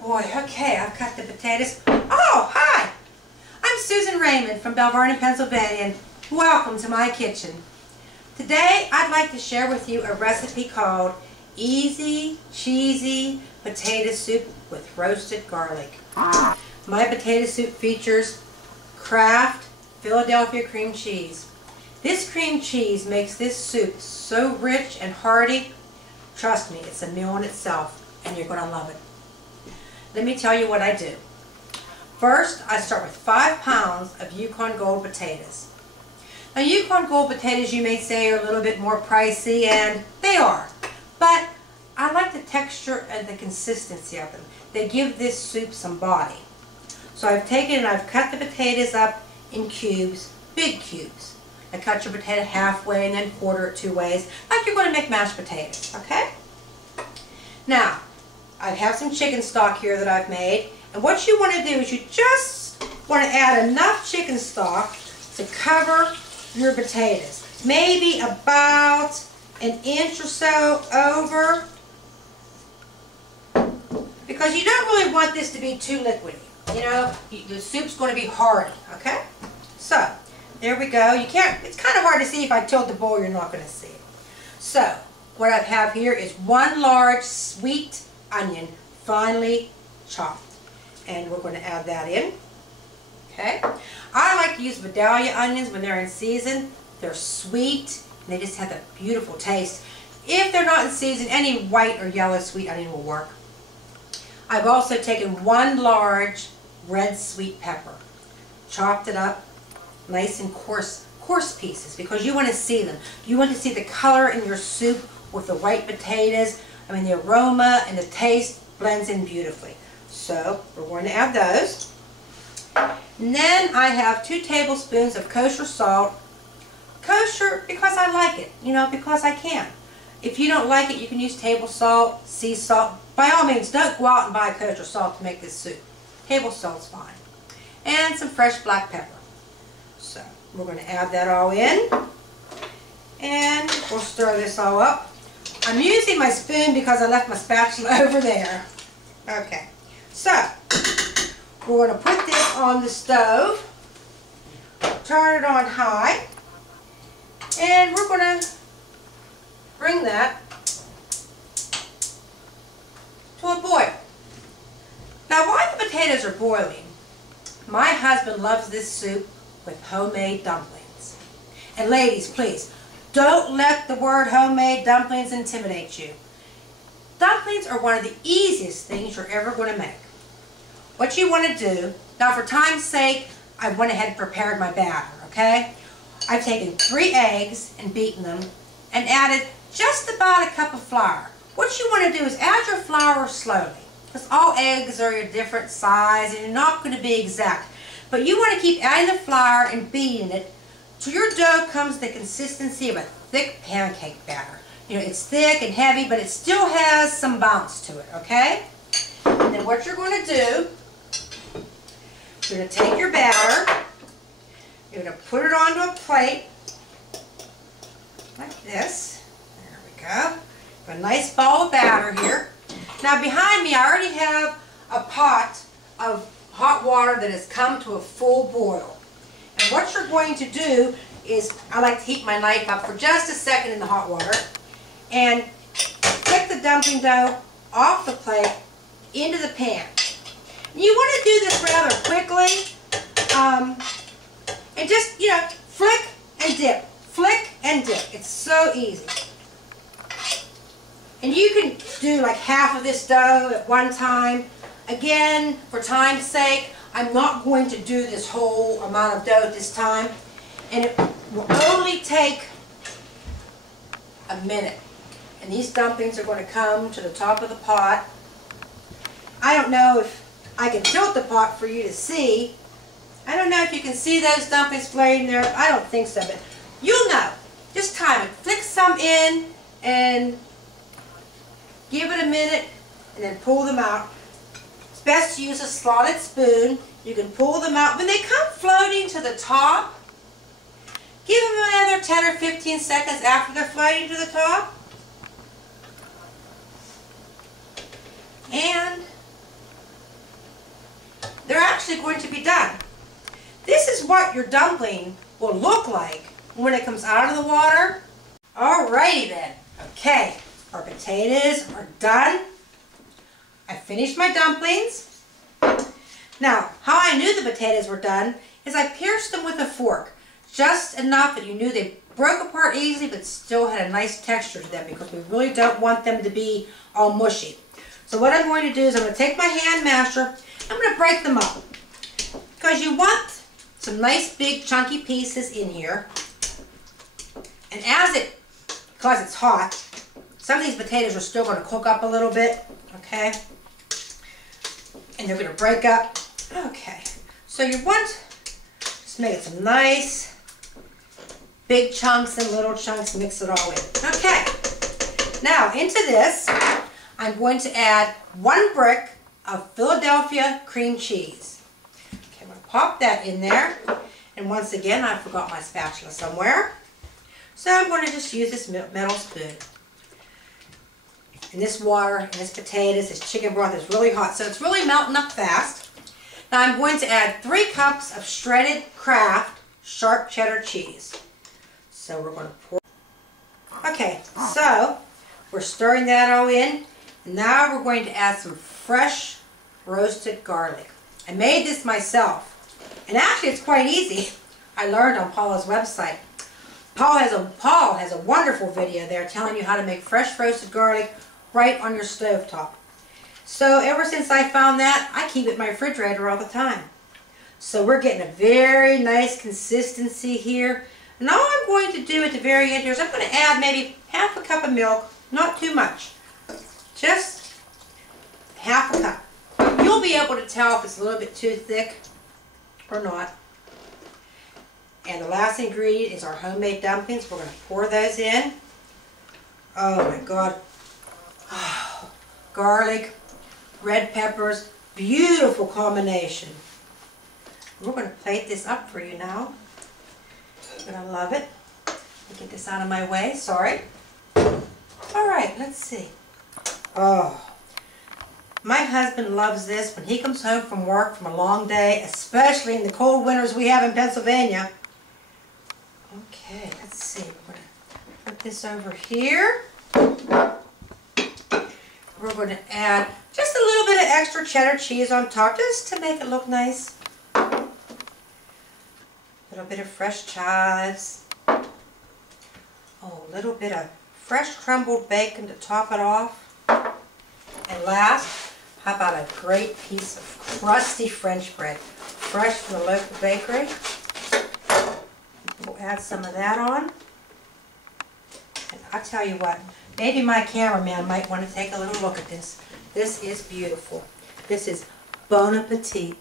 boy, okay, I've cut the potatoes. Oh, hi! I'm Susan Raymond from Belle Vernon, Pennsylvania, and welcome to my kitchen. Today, I'd like to share with you a recipe called Easy Cheesy Potato Soup with Roasted Garlic. My potato soup features Kraft Philadelphia cream cheese. This cream cheese makes this soup so rich and hearty. Trust me, it's a meal in itself, and you're going to love it. Let me tell you what I do. First, I start with 5 pounds of Yukon Gold potatoes. Now, Yukon Gold potatoes, you may say, are a little bit more pricey, and they are. But I like the texture and the consistency of them. They give this soup some body. So I've taken and I've cut the potatoes up in cubes, big cubes. I cut your potato halfway and then quarter it 2 ways, like you're going to make mashed potatoes, okay? Now, I have some chicken stock here that I've made, and what you want to do is you just want to add enough chicken stock to cover your potatoes. Maybe about an inch or so over, because you don't really want this to be too liquidy. You know, the soup's going to be hearty, okay? So, there we go. You can't, it's kind of hard to see if I tilt the bowl, you're not going to see it. So, what I have here is 1 large sweet onion, finely chopped. And we're going to add that in. Okay? I like to use Vidalia onions when they're in season. They're sweet, and they just have a beautiful taste. If they're not in season, any white or yellow sweet onion will work. I've also taken 1 large red sweet pepper, chopped it up nice and coarse pieces, because you want to see them. You want to see the color in your soup with the white potatoes. I mean, the aroma and the taste blends in beautifully. So we're going to add those. And then I have 2 tablespoons of kosher salt. Kosher because I like it, you know, because I can. If you don't like it, you can use table salt, sea salt. By all means, don't go out and buy kosher salt to make this soup. Table salt's fine. And some fresh black pepper. So we're going to add that all in. And we'll stir this all up. I'm using my spoon because I left my spatula over there. Okay. So, we're going to put this on the stove. Turn it on high. And we're going to bring that to a boil. Now, while the potatoes are boiling, my husband loves this soup with homemade dumplings. And ladies, please, don't let the word homemade dumplings intimidate you. Dumplings are one of the easiest things you're ever going to make. What you want to do, now for time's sake, I went ahead and prepared my batter, okay? I've taken 3 eggs and beaten them and added just about a cup of flour. What you want to do is add your flour slowly, because all eggs are a different size and you're not going to be exact. But you want to keep adding the flour and beating it till your dough comes to the consistency of a thick pancake batter. You know, it's thick and heavy, but it still has some bounce to it, okay? And then what you're going to do, you're going to take your batter, you're going to put it onto a plate, like this. There we go. Got a nice ball of batter here. Now behind me, I already have a pot of hot water that has come to a full boil. And what you're going to do is, I like to heat my knife up for just a second in the hot water, and take the dumpling dough off the plate into the pan. You want to do this rather quickly, and just, you know, flick and dip, flick and dip. It's so easy. And you can do like half of this dough at one time. Again, for time's sake, I'm not going to do this whole amount of dough at this time, and it will only take a minute. And these dumplings are going to come to the top of the pot. I don't know if I can tilt the pot for you to see. I don't know if you can see those dumplings floating there. I don't think so, but you'll know. Just time it. Flick some in and give it a minute and then pull them out. It's best to use a slotted spoon. You can pull them out. When they come floating to the top, give them another 10 or 15 seconds after they're floating to the top. And actually going to be done. This is what your dumpling will look like when it comes out of the water. Alrighty then. Okay, our potatoes are done. I finished my dumplings. Now, how I knew the potatoes were done is I pierced them with a fork. Just enough that you knew they broke apart easily but still had a nice texture to them, because we really don't want them to be all mushy. So what I'm going to do is I'm going to take my hand masher, I'm going to break them up. Because you want some nice big chunky pieces in here. And because it's hot, some of these potatoes are still going to cook up a little bit, okay? And they're going to break up. Okay, so you want, just make it some nice big chunks and little chunks, mix it all in. Okay, now into this, I'm going to add 1 brick of Philadelphia cream cheese. Okay, I'm going to pop that in there. And once again, I forgot my spatula somewhere. So I'm going to just use this metal spoon. And this water, and this potatoes, this chicken broth is really hot, so it's really melting up fast. Now I'm going to add 3 cups of shredded Kraft sharp cheddar cheese. So we're going to pour. Okay, so we're stirring that all in. Now we're going to add some fresh roasted garlic. I made this myself, and actually it's quite easy. I learned on Paula's website. Paul has a wonderful video there telling you how to make fresh roasted garlic right on your stove top. So ever since I found that, I keep it in my refrigerator all the time. So we're getting a very nice consistency here. And all I'm going to do at the very end here is I'm going to add maybe half a cup of milk, not too much. Just half a cup. You'll be able to tell if it's a little bit too thick or not. And the last ingredient is our homemade dumplings. We're going to pour those in. Oh my God. Oh, garlic, red peppers, beautiful combination. We're going to plate this up for you now. You're going to love it. Let me get this out of my way, sorry. Alright, let's see. Oh, my husband loves this when he comes home from work from a long day, especially in the cold winters we have in Pennsylvania. Okay, let's see. We're going to put this over here. We're going to add just a little bit of extra cheddar cheese on top just to make it look nice. A little bit of fresh chives. Oh, a little bit of fresh crumbled bacon to top it off. And last, how about a great piece of crusty French bread, fresh from the local bakery. We'll add some of that on. And I'll tell you what, maybe my cameraman might want to take a little look at this. This is beautiful. This is bon appetit.